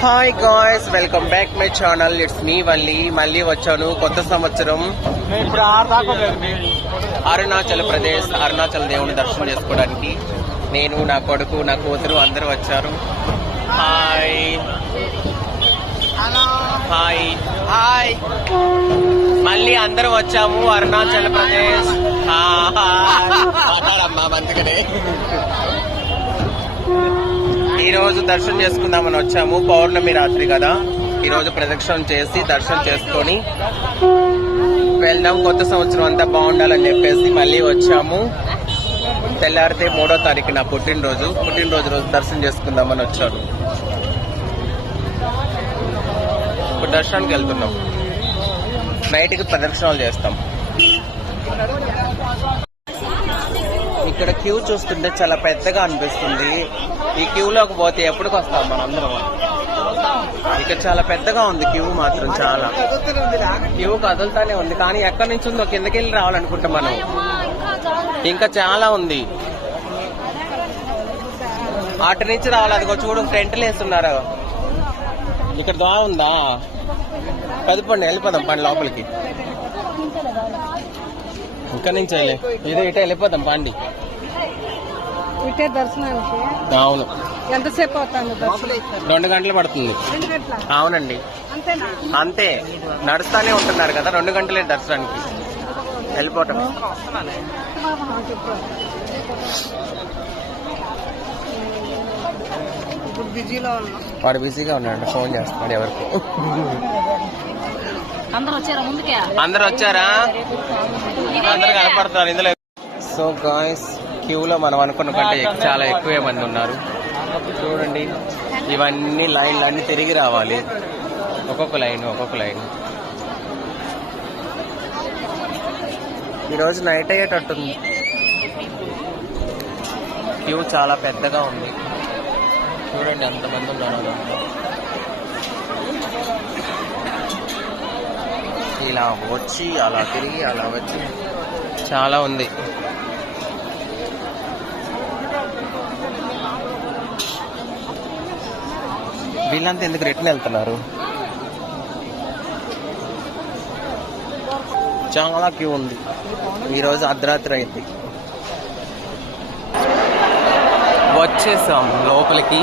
Hi guys, welcome back my channel. It's me మళ్ళీ వచ్చాను కొత్త సంవత్సరం. అరుణాచల్ ప్రదేశ్, అరుణాచల్ దేవుని దర్శనం చేసుకోవడానికి నేను, నా కొడుకు, నా కూతురు అందరూ వచ్చారు. హాయ్ హాయ్ హాయ్, మళ్ళీ అందరం వచ్చాము అరుణాచల్ ప్రదేశ్. మాట్లాడమ్మా మంచిగానే. ఈ రోజు దర్శనం చేసుకుందామని వచ్చాము. పౌర్ణమి రాత్రి కదా, ఈ రోజు ప్రదక్షిణం చేసి దర్శనం చేసుకొని వెళ్దాం. కొత్త సంవత్సరం అంతా బాగుండాలని చెప్పేసి మళ్ళీ వచ్చాము. తెల్లారితే 3వ తారీఖు నా పుట్టినరోజు రోజు దర్శనం చేసుకుందామని వచ్చాను. ఇప్పుడు దర్శనానికి వెళ్తున్నాం. నైట్కి ప్రదక్షిణాలు చేస్తాం. ఇక్కడ క్యూ చూస్తుంటే చాలా పెద్దగా అనిపిస్తుంది. ఈ క్యూలోకి పోతే ఎప్పటికి వస్తాం మనందరం? ఇక్కడ చాలా పెద్దగా ఉంది క్యూ మాత్రం. చాలా క్యూ కదులుతానే ఉంది, కానీ ఎక్కడి నుంచి ఉందో కిందకి వెళ్ళి రావాలనుకుంటాం మనం. ఇంకా చాలా ఉంది, అటు నుంచి రావాలి. అదిగో చూడు, ఫ్రంట్లు వేస్తున్నారు. ఇక్కడ దోవ ఉందా? పదిపండి, వెళ్ళిపోదాం పండి లోపలికి. ఇక్కడ నుంచి ఇటే వెళ్ళిపోదాం పండి. దర్శనానికి అవును. ఎంతసేపు అవుతుంది? 2 గంటలు పడుతుంది. అవునండి, అంతే. నడుస్తానే ఉంటున్నారు కదా, 2 గంటలే దర్శనానికి. వెళ్ళిపోవటం. వాడు బిజీగా ఉన్నాడు, ఫోన్ చేస్తున్నాడు ఎవరికి. అందరు వచ్చారా? అందరు కనపడుతున్నారు ఇందులో. సో గాయ్స్, క్యూలో మనం అనుకున్న కంటే చాలా ఎక్కువే మంది ఉన్నారు. చూడండి, ఇవన్నీ లైన్లు అన్ని తిరిగి రావాలి. ఒక్కొక్క లైన్. ఈరోజు నైట్ అయ్యేటట్టుంది. క్యూ చాలా పెద్దగా ఉంది. చూడండి ఎంతమంది ఉన్నారు. ఇలా వచ్చి అలా తిరిగి అలా వచ్చి చాలా ఉంది. వీళ్ళంతా ఎందుకు రిటర్న్ వెళ్తున్నారు? చాలా క్యూ ఉంది. ఈరోజు అర్ధరాత్రి అయింది. వచ్చేసాం లోపలికి.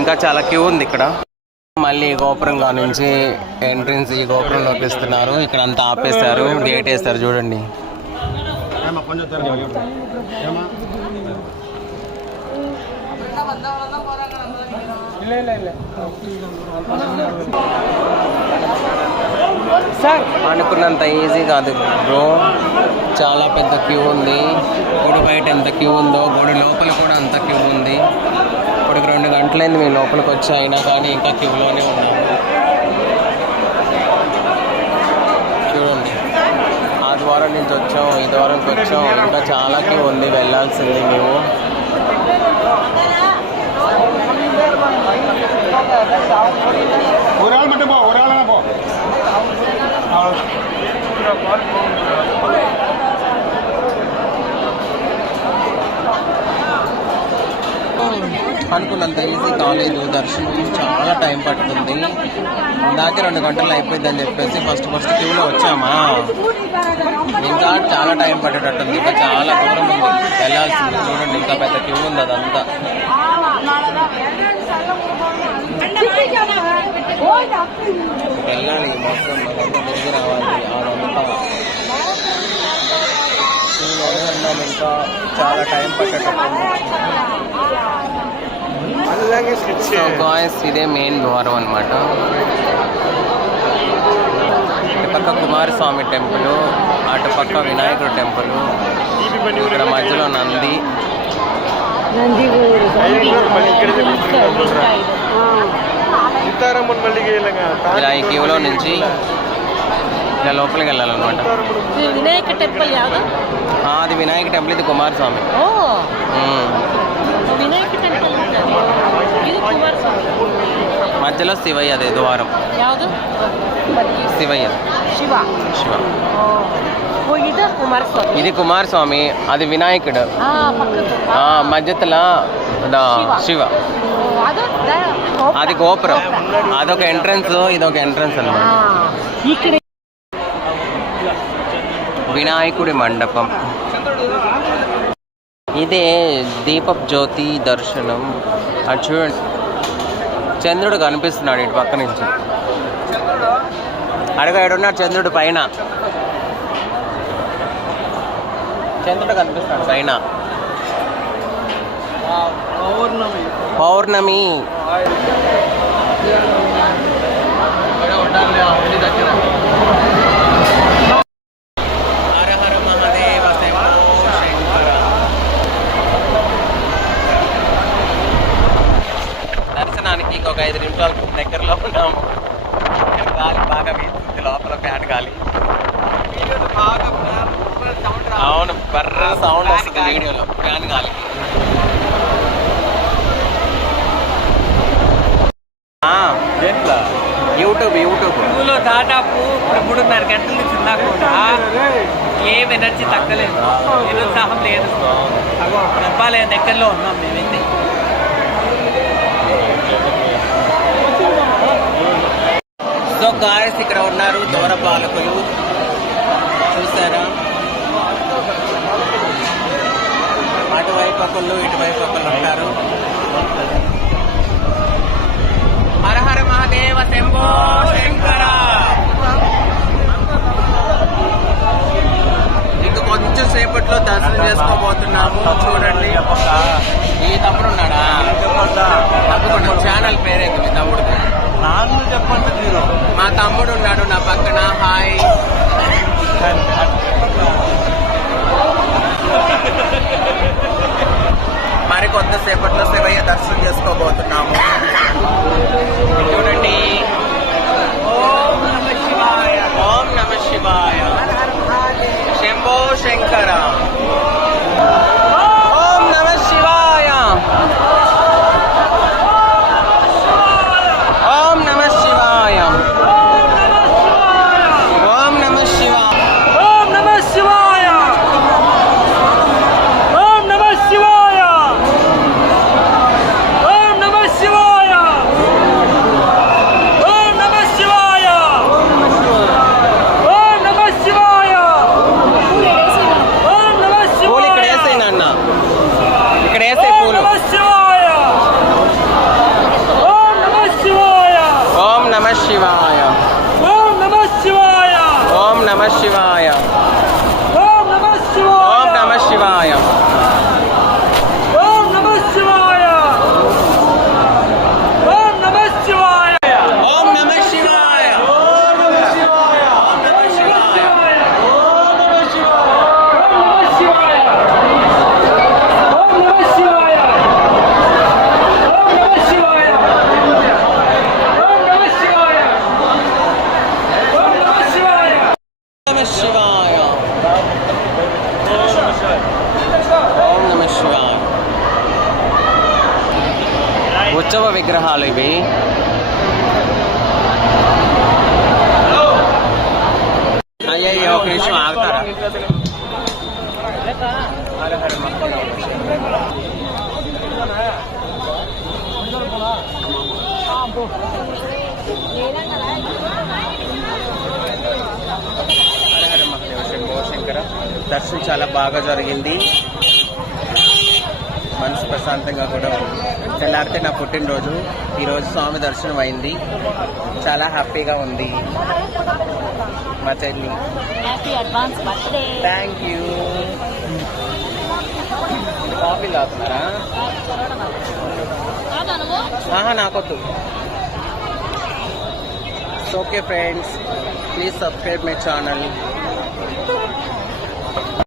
ఇంకా చాలా క్యూ ఉంది ఇక్కడ. మళ్ళీ గోపురంలో నుంచి ఎంట్రన్స్ ఈ గోపురంలోకి ఇస్తున్నారు. ఇక్కడ అంతా ఆపేశారు, గేట్ వేస్తారు. చూడండి, అనుకున్నంత ఈజీ కాదు బ్రో. చాలా పెద్ద క్యూ ఉంది. గుడి బయట ఎంత క్యూ ఉందో, గుడి లోపల కూడా అంత క్యూ ఉంది. ఇప్పటికి 2 గంటలైంది మేము లోపలికి వచ్చి, అయినా కానీ ఇంకా క్యూలోనే ఉన్నాము. చూడండి, ఆ ద్వారం నుంచి వచ్చాం, ఈ ద్వారంకి వచ్చాం. ఇంకా చాలా క్యూ ఉంది, వెళ్ళాల్సింది మేము. అనుకున్నంత ఈజీ కాలేదు దర్శనం. చాలా టైం పడుతుంది. ఇందాక 2 గంటలు అయిపోయిందని చెప్పేసి ఫస్ట్ క్యూలో వచ్చామా. ఇంకా చాలా టైం పట్టేటట్టుంది. ఇంకా చాలా దూరం ఉంది వెళ్ళాల్సింది. చూడండి, ఇంకా పెద్ద క్యూ ఉంది. అదంతా వెళ్ళాలి మొత్తం. అదంతా తిరిగి రావాలి. అదంతా ఇంకా చాలా టైం పట్టేటట్టుంది. సో గాయ్స్, ఇదే మెయిన్ ద్వారం అన్నమాట. ఇటుపక్క కుమారస్వామి టెంపుల్, అటుపక్క వినాయకుడు టెంపుల్, ఇక్కడ మధ్యలో నంది. ఇలా ఈ క్యూలో నుంచి ఇలా లోపలికి వెళ్ళాలన్నమాట. వినాయక టెంపుల్ అది వినాయక టెంపుల్, ఇది కుమారస్వామి. మధ్యలో శివయ్య, అదే ద్వారం. శివయ్య, శివ. ఇది కుమారస్వామి, అది వినాయకుడు. మధ్యలో శివ అది గోపురం, అదొక ఎంట్రన్స్, ఇదొక ఎంట్రన్స్ అన్నమాట. ఇక్కడ వినాయకుడి మండపం. ఇదే దీపప్ జ్యోతి దర్శనం. అది చూడండి, చంద్రుడు కనిపిస్తున్నాడు ఇటు పక్క నుంచి. అడుగు ఎడున్నాడు చంద్రుడు పైన, చంద్రుడు కనిపిస్తున్నాడు పైన. పౌర్ణమి హర హర మహాదేవ శంభో శంకర. దర్శనానికి ఇంకొక 5 నిమిషాలు దగ్గరలో ఉన్నాము. గాలి బాగా వీస్తుంది లోపల, ఫ్యాన్ గాలి. అవును, బర్ర సౌండ్ వస్తుంది వీడియోలో, ఫ్యాన్ గాలికి. యూట్యూబ్ యూలో దాదాపు 3:30 గంటల నుంచి ఉన్నా కూడా ఏం ఎనర్జీ తగ్గలేదు, నిరుత్సాహం లేదు. డబ్బాలే దగ్గరలో ఉన్నాం మేమైతే. సో గాయస్, ఇక్కడ ఉన్నారు దూర పాలకులు, చూసారా? అటువైపు ఒకళ్ళు, ఇటువైపు ఒకళ్ళు ఉన్నారు. హర హర మహాదేవ శంభో శంకర. ఇంక కొంచెం సేపట్లో దర్శనం చేసుకోబోతున్నాము. చూడండి, ఈ తమ్ముడు ఉన్నాడా? తప్పకుండా. ఛానల్ పేరేంది మీ తమ్ముడు? చెప్పండి. మా తమ్ముడు ఉన్నాడు నా పక్కన. హాయ్. మరి కొంతసేపట్లో శివయ్య దర్శనం చేసుకోబోతున్నాము. చూడండి. ఓం నమ శివాయ, ఓం నమ శివాయ, శంభో శంకర. ఓం నమ శివాయ, ఓం నమ శివాయ, ఓం నమ శివాయ, ఓం నమ శివాయ, ఓం నమ శివాయ, ఓం నమ శివాయ, ఓం నమ శివాయ, ఓం నమ శివాయ, ఓం నమ పూలు ఇక్కడ శివాయ, వేసాయి నాన్న, ఇక్కడ వేసాయి పూలు. నమ శివాయ, ఓం నమ శివాయ, ఓం నమ శివాయ, ఓం నమ శివాయ, ఓం నమ శివాయ, ఓం నమ శివాయ, ఓం నమ శివాయ, ఓం నమ శివాయ, ఓం నమ శివాయ, ఓం నమ శివాయ, ఓం నమ శివాయ, ఓం నమ శివాయ, ఓం నమ శివాయ, ఓం నమ శివాయ, ఓం నమ శివాయ, ఓం నమ శివాయ, ఓం నమ శివాయ, నమ శివాయ, ఓం నమ శివాయ. ఉత్సవ విగ్రహాలు ఇవి. అయ్యయ్యో, ఒక నిమిషం ఆగుతారా? హర హర హర మహాదేవ శంభో శంకర. దర్శనం చాలా బాగా జరిగింది, మనసు ప్రశాంతంగా కూడా ఉంది. తెల్లారితే నా పుట్టినరోజు, ఈరోజు స్వామి దర్శనం అయింది, చాలా హ్యాపీగా ఉంది. మా చెల్లి happy advance birthday. Thank you. Coffee తాగుతున్నారా? ఆహా, నాకొద్దు. Okay friends, please subscribe my channel.